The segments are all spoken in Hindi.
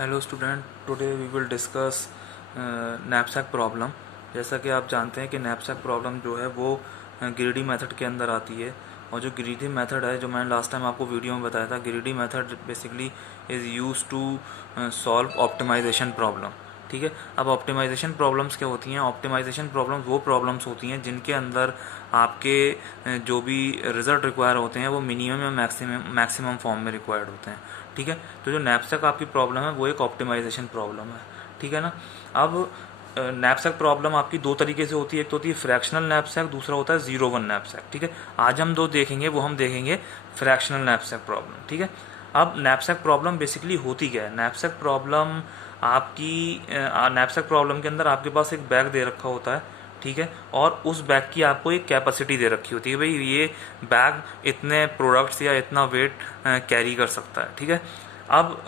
Hello student, today we will discuss knapsack problem. जैसा कि आप जानते हैं कि नैपसैक प्रॉब्लम जो है वो ग्रीडी मेथड के अंदर आती है। और जो ग्रीडी मेथड है, जो मैंने लास्ट टाइम आपको वीडियो में बताया था, greedy method basically is use to solve optimisation problem. ठीक है। अब ऑप्टिमाइजेशन प्रॉब्लम्स क्या होती हैं? ऑप्टिमाइजेशन प्रॉब्लम्स वो प्रॉब्लम्स होती हैं जिनके अंदर आपके जो भी रिजल्ट रिक्वायर होते हैं वो मिनिमम या मैक्सिमम फॉर्म में रिक्वायर्ड होते हैं। ठीक है। तो जो नैपसैक आपकी प्रॉब्लम है वो एक ऑप्टिमाइजेशन प्रॉब्लम है। ठीक है ना। अब नैपसैक प्रॉब्लम आपकी दो तरीके से होती है। एक तो होती है फ्रैक्शनल नैपसैक, दूसरा होता है 0-1 नैपसैक। ठीक है। आज हम दो देखेंगे, वो हम देखेंगे फ्रैक्शनल नैपसैक प्रॉब्लम। ठीक है। अब नैपसैक प्रॉब्लम बेसिकली होती क्या है? नैपसैक प्रॉब्लम आपकी नैपसैक प्रॉब्लम के अंदर आपके पास एक बैग दे रखा होता है। ठीक है। और उस बैग की आपको एक कैपेसिटी दे रखी होती है, भाई ये बैग इतने प्रोडक्ट्स या इतना वेट कैरी कर सकता है। ठीक है। अब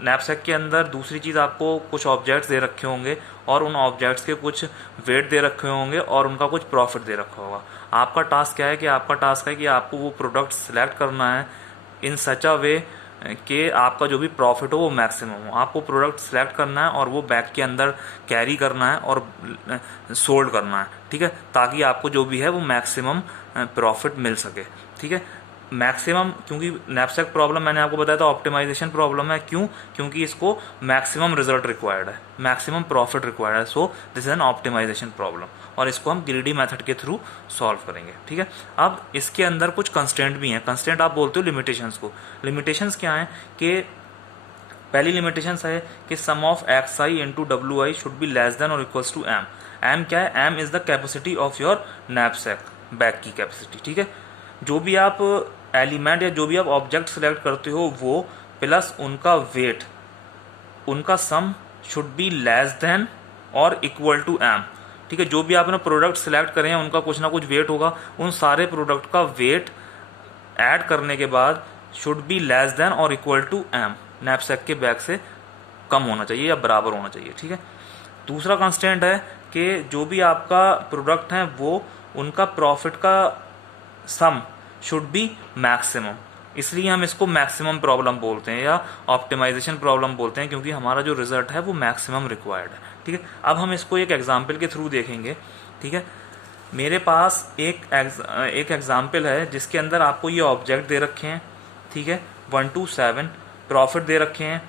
नैपसैक के अंदर दूसरी चीज़, आपको कुछ ऑब्जेक्ट्स दे रखे होंगे और उन ऑब्जेक्ट्स के कुछ वेट दे रखे होंगे और उनका कुछ प्रॉफिट दे रखा होगा। आपका टास्क क्या है कि आपको वो प्रोडक्ट सेलेक्ट करना है इन सच अ वे कि आपका जो भी प्रॉफिट हो वो मैक्सिमम हो। आपको प्रोडक्ट सेलेक्ट करना है और वो बैग के अंदर कैरी करना है और सोल्ड करना है। ठीक है। ताकि आपको जो भी है वो मैक्सिमम प्रॉफिट मिल सके। ठीक है। मैक्सिमम, क्योंकि नैपसैक प्रॉब्लम मैंने आपको बताया था ऑप्टिमाइजेशन प्रॉब्लम है। क्यों? क्योंकि इसको मैक्सिमम रिजल्ट रिक्वायर्ड है, मैक्सिमम प्रॉफिट रिक्वायर्ड है। So this is an optimisation problem और इसको हम ग्रीडी मेथड के थ्रू सॉल्व करेंगे। ठीक है। अब इसके अंदर कुछ कंस्टेंट भी हैं। कंस्टेंट आप बोलते हो लिमिटेशंस को। लिमिटेशंस क्या हैं कि पहली लिमिटेशंस है कि sum of X I into W I should be less than और इक्वल्स टू एम। एम क्या है? M is the capacity of your knapsack, bag की कैपेसिटी। ठीक है। जो भी आप एलिमेंट या जो भी आप ऑब्जेक्ट सेलेक्ट करते हो वो प्लस उनका वेट, उनका sum should be less than और इक्वल टू एम। ठीक है। जो भी आपने प्रोडक्ट सेलेक्ट करे हैं उनका कुछ ना कुछ वेट होगा। उन सारे प्रोडक्ट का वेट ऐड करने के बाद शुड बी लेस देन और इक्वल टू एम, नैपसैक के बैग से कम होना चाहिए या बराबर होना चाहिए। ठीक है। दूसरा कंस्टेंट है कि जो भी आपका प्रोडक्ट है वो उनका प्रॉफिट का सम शुड बी मैक्सिमम। इसलिए हम इसको मैक्सिमम प्रॉब्लम बोलते हैं या ऑप्टिमाइजेशन प्रॉब्लम बोलते हैं, क्योंकि हमारा जो रिजल्ट है वो मैक्सिमम रिक्वायर्ड है। ठीक है। अब हम इसको एक एग्जाम्पल के थ्रू देखेंगे। ठीक है। मेरे पास एक एग्जाम्पल है जिसके अंदर आपको ये ऑब्जेक्ट दे रखे हैं। ठीक है। 1 to 7 प्रॉफिट दे रखे हैं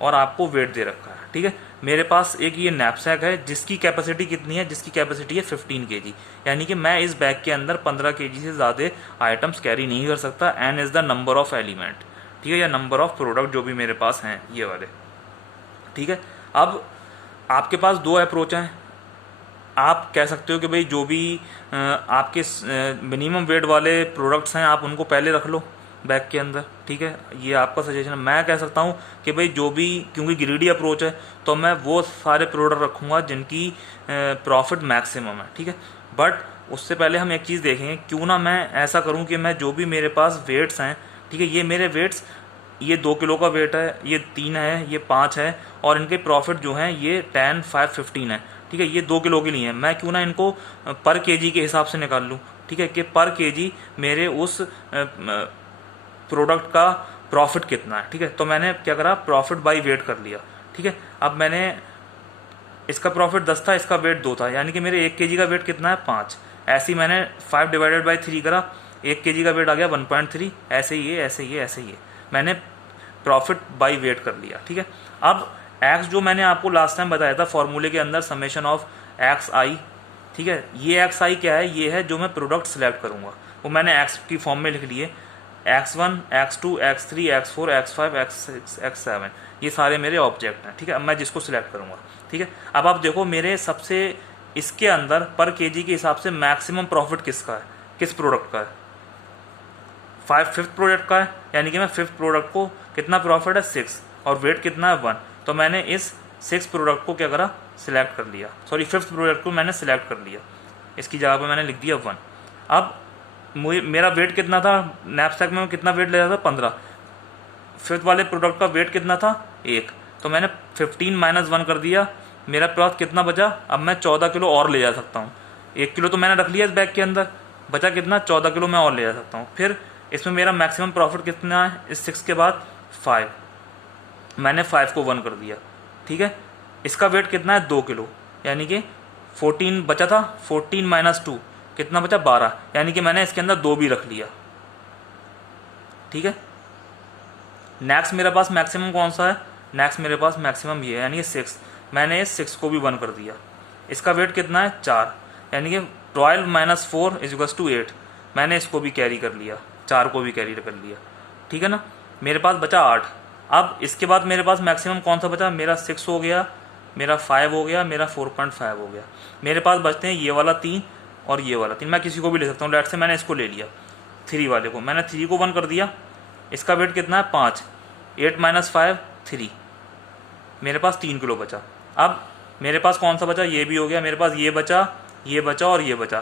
और आपको वेट दे रखा है। ठीक है। मेरे पास एक ये नैपसैक है जिसकी कैपेसिटी कितनी है? जिसकी कैपेसिटी है 15 kg। यानी कि मैं इस बैग के अंदर 15 kg से ज़्यादा आइटम्स कैरी नहीं कर सकता। N is the number of element. ठीक है। या नंबर ऑफ प्रोडक्ट जो भी मेरे पास हैं ये वाले। ठीक है। अब आपके पास दो अप्रोच हैं। आप कह सकते हो कि भाई जो भी आपके मिनिमम वेट वाले प्रोडक्ट्स हैं आप उनको पहले रख लो बैग के अंदर। ठीक है। ये आपका सजेशन है। मैं कह सकता हूँ कि भाई जो भी, क्योंकि ग्रीडी अप्रोच है तो मैं वो सारे प्रोडक्ट रखूँगा जिनकी प्रॉफिट मैक्सिमम है। ठीक है। बट उससे पहले हम एक चीज़ देखेंगे, क्यों ना मैं ऐसा करूँ कि मैं जो भी मेरे पास वेट्स हैं, ठीक है, ये मेरे वेट्स, ये 2 किलो का वेट है, ये 3 है, ये 5 है और इनके प्रॉफिट जो हैं ये 10, 5, 15 है। ठीक है। ये 2 किलो के लिए है। मैं क्यों ना इनको पर केजी के हिसाब से निकाल लूँ। ठीक है। कि पर केजी मेरे उस प्रोडक्ट का प्रॉफिट कितना है। ठीक है। तो मैंने क्या करा, प्रॉफिट बाई वेट कर लिया। ठीक है। अब मैंने, इसका प्रॉफिट 10 था, इसका वेट 2 था, यानी कि मेरे 1 केजी का वेट कितना है? 5। ऐसे ही मैंने 5 डिवाइडेड बाई 3 करा, 1 केजी का वेट आ गया 1.3। ऐसे ही है, ऐसे ही है, ऐसे ही है। मैंने प्रॉफिट बाई वेट कर लिया। ठीक है। अब एक्स जो मैंने आपको लास्ट टाइम बताया था फॉर्मूले के अंदर, समेशन ऑफ एक्स आई। ठीक है। ये एक्स आई क्या है? ये है जो मैं प्रोडक्ट सेलेक्ट करूंगा, वो मैंने एक्स की फॉर्म में लिख लिए। x1, x2, x3, x4, x5, x6, x7, ये सारे मेरे ऑब्जेक्ट हैं। ठीक है। अब मैं जिसको सिलेक्ट करूंगा। ठीक है। अब आप देखो मेरे सबसे इसके अंदर पर केजी के हिसाब से मैक्सिमम प्रॉफिट किसका है, किस प्रोडक्ट का है? फिफ्थ प्रोडक्ट का है। यानी कि मैं फिफ्थ प्रोडक्ट को, कितना प्रॉफिट है? 6 और वेट कितना है? 1। तो मैंने इस 6 प्रोडक्ट को क्या करा, सिलेक्ट कर लिया। सॉरी, फिफ्थ प्रोडक्ट को मैंने सिलेक्ट कर लिया, इसकी जगह पे मैंने लिख दिया 1। अब मेरा वेट कितना था नैपसैक में, कितना वेट ले रहा था? 15। फिफ्थ वाले प्रोडक्ट का वेट कितना था? 1। तो मैंने 15 माइनस 1 कर दिया। मेरा पास कितना बचा? अब मैं 14 किलो और ले जा सकता हूँ। 1 किलो तो मैंने रख लिया इस बैग के अंदर, बचा कितना? 14 किलो मैं और ले जा सकता हूँ। फिर इसमें मेरा मैक्सिमम प्रॉफिट कितना है इस 6 के बाद? 5। मैंने 5 को 1 कर दिया, ठीक है। इसका वेट कितना है 2 किलो, यानी कि 14 बचा था, 14 माइनस 2 कितना बचा 12, यानी कि मैंने इसके अंदर 2 भी रख लिया, ठीक है। नेक्स्ट मेरे पास मैक्सिमम कौन सा है, नेक्स्ट मेरे पास मैक्सिमम ये है, यानी कि 6, मैंने 6 को भी 1 कर दिया। इसका वेट कितना है 4, यानी कि 12 माइनस 4 इज इक्वल्स टू 8, मैंने इसको भी कैरी कर लिया, 4 को भी कैरी कर लिया, ठीक है ना। मेरे पास बचा 8। अब इसके बाद मेरे पास मैक्सिमम कौन सा बचा, मेरा 6 हो गया, मेरा 5 हो गया, मेरा 4.5 हो गया। मेरे पास बचते हैं ये वाला 3 और ये वाला 3, मैं किसी को भी ले सकता हूँ। लेट से मैंने इसको ले लिया 3 वाले को, मैंने 3 को 1 कर दिया। इसका वेट कितना है 5, 8 माइनस 5 3, मेरे पास 3 किलो बचा। अब मेरे पास कौन सा बचा, ये भी हो गया, मेरे पास ये बचा, ये बचा और ये बचा।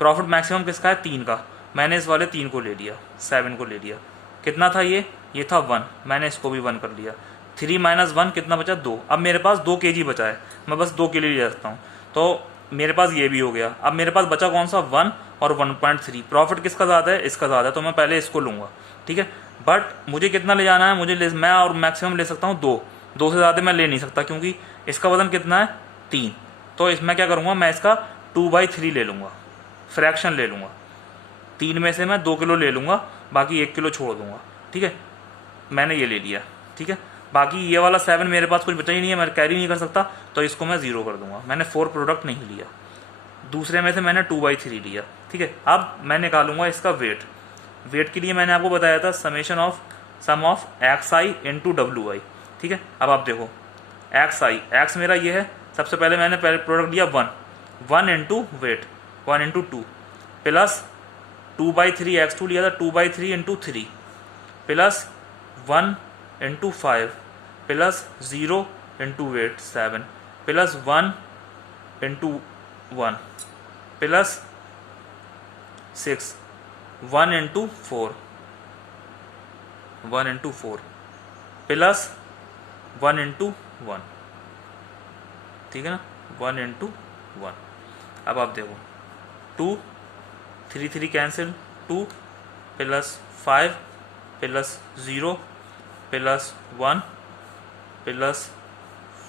प्रॉफिट मैक्सिमम किसका है 3 का, मैंने इस वाले 3 को ले लिया, 7 को ले लिया। कितना था ये था 1, मैंने इसको भी 1 कर लिया। 3 माइनस 1 कितना बचा 2। अब मेरे पास 2 kg बचा है, मैं बस 2 के लिए ले सकता हूँ, तो मेरे पास ये भी हो गया। अब मेरे पास बचा कौन सा 1 और 1.3। प्रॉफिट किसका ज़्यादा है, इसका ज़्यादा है, तो मैं पहले इसको लूँगा, ठीक है। बट मुझे कितना ले जाना है, मैं और मैक्सिमम ले सकता हूँ 2 से ज़्यादा मैं ले नहीं सकता, क्योंकि इसका वजन कितना है 3। तो इसमें क्या करूँगा, मैं इसका 2/3 ले लूँगा, फ्रैक्शन ले लूँगा। 3 में से मैं 2 किलो ले लूँगा, बाकी 1 किलो छोड़ दूँगा, ठीक है। मैंने ये ले लिया, ठीक है। बाकी ये वाला 7 मेरे पास कुछ बचा ही नहीं है, मैं कैरी नहीं कर सकता, तो इसको मैं 0 कर दूंगा। मैंने 4 प्रोडक्ट नहीं लिया, दूसरे में से मैंने 2/3 लिया, ठीक है। अब मैं निकालूंगा इसका वेट। वेट के लिए मैंने आपको बताया था सम ऑफ XI इंटू WI, ठीक है। अब आप देखो XI, एक्स मेरा ये है, सबसे पहले मैंने प्रोडक्ट लिया 1 into weight, 1 into 2 plus 2/3 X2 लिया था, 2/3 into 3 plus 1 into 5 plus 0 into weight 7 plus 1 into 1 plus 6 1 into 4 plus 1 into 1, ठीक है ना, 1 इंटू 1। अब आप देखो 2 3 cancel, 2 plus 5 plus 0 plus 1 plus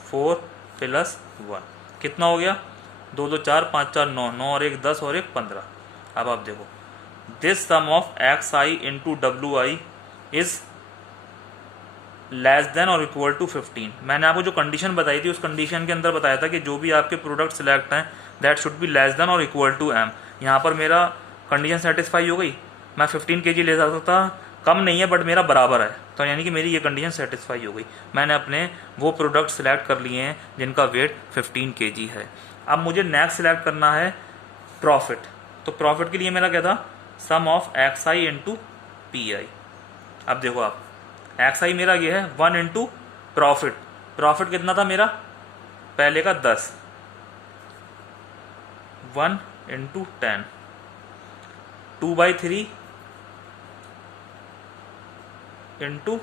4 plus 1, कितना हो गया 2 2 4 5 4 9, 9 और 1 10 और 1 15। अब आप देखो this sum of XI into WI is less than और इक्वल टू 15। मैंने आपको जो कंडीशन बताई थी, उस कंडीशन के अंदर बताया था कि जो भी आपके प्रोडक्ट सिलेक्ट हैं that should be less than और इक्वल टू M। यहाँ पर मेरा कंडीशन सेटिस्फाई हो गई, मैं 15 kg ले सकता, कम नहीं है बट मेरा बराबर है, तो यानी कि मेरी ये कंडीशन सेटिस्फाई हो गई। मैंने अपने वो प्रोडक्ट सिलेक्ट कर लिए हैं जिनका वेट 15 kg है। अब मुझे नेक्स्ट सिलेक्ट करना है प्रॉफिट। तो प्रॉफिट के लिए मेरा क्या था, सम ऑफ XI इंटू PI। अब देखो आप XI मेरा ये है 1 इंटू प्रॉफिट, प्रॉफिट कितना था मेरा पहले का 10, 1 इंटू 10, 2/3 इंटू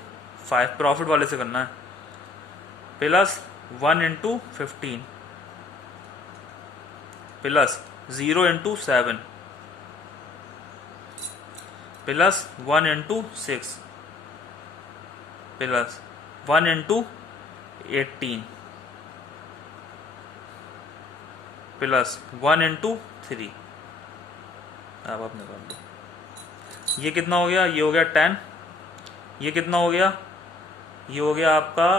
5, प्रॉफिट वाले से करना है, plus 1 into 15 plus 0 into 7 plus 1 into 6 plus 1 into 18 plus 1 into 3। अब आप निकाल दो, ये कितना हो गया, ये हो गया 10, ये कितना हो गया, ये हो गया आपका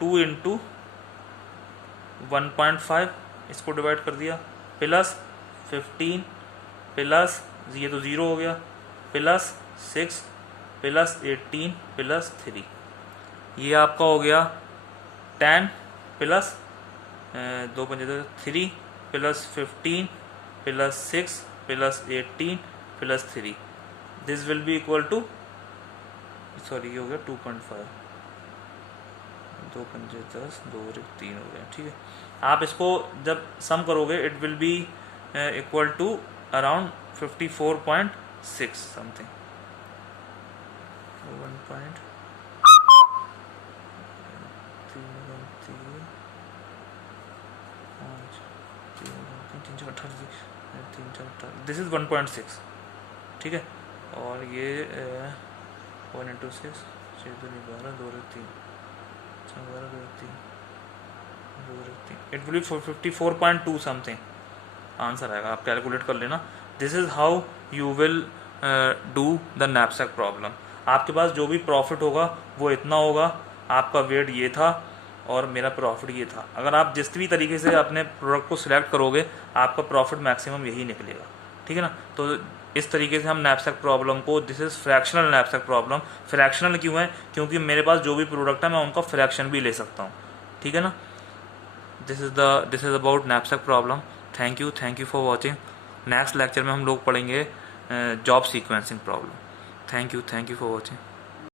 2 इंटू 1.5, इसको डिवाइड कर दिया, प्लस 15 प्लस ये तो 0 हो गया, प्लस 6 प्लस 18 प्लस 3, ये आपका हो गया 10 plus 2 5 3 plus 15 plus 6 plus 18 plus 3, this will be equal to, sorry ये हो गया 2.5, 2 5 10 2 और 3 हो गया, ठीक है। आप इसको जब सम करोगे it will be equal to around 54.6 something, 1. This is 1.6, ठीक है। और ये 1 into 6 6 2 12 2 3 something, it will be 54.2 something answer आएगा, आप कैलकुलेट कर लेना। This is how you will do the knapsack problem. आपके पास जो भी प्रॉफिट होगा वो इतना होगा, आपका वेट ये था और मेरा प्रॉफिट ये था। अगर आप जिस भी तरीके से अपने प्रोडक्ट को सिलेक्ट करोगे आपका प्रॉफिट मैक्सिमम यही निकलेगा, ठीक है ना। तो इस तरीके से हम नैपसैक प्रॉब्लम को, this is fractional knapsack problem. Fractional क्यों है? क्योंकि मेरे पास जो भी प्रोडक्ट है मैं उनका फ्रैक्शन भी ले सकता हूँ, ठीक है ना। This is about knapsack problem. Thank you for watching. Next lecture में हम लोग पढ़ेंगे job sequencing problem. Thank you for watching.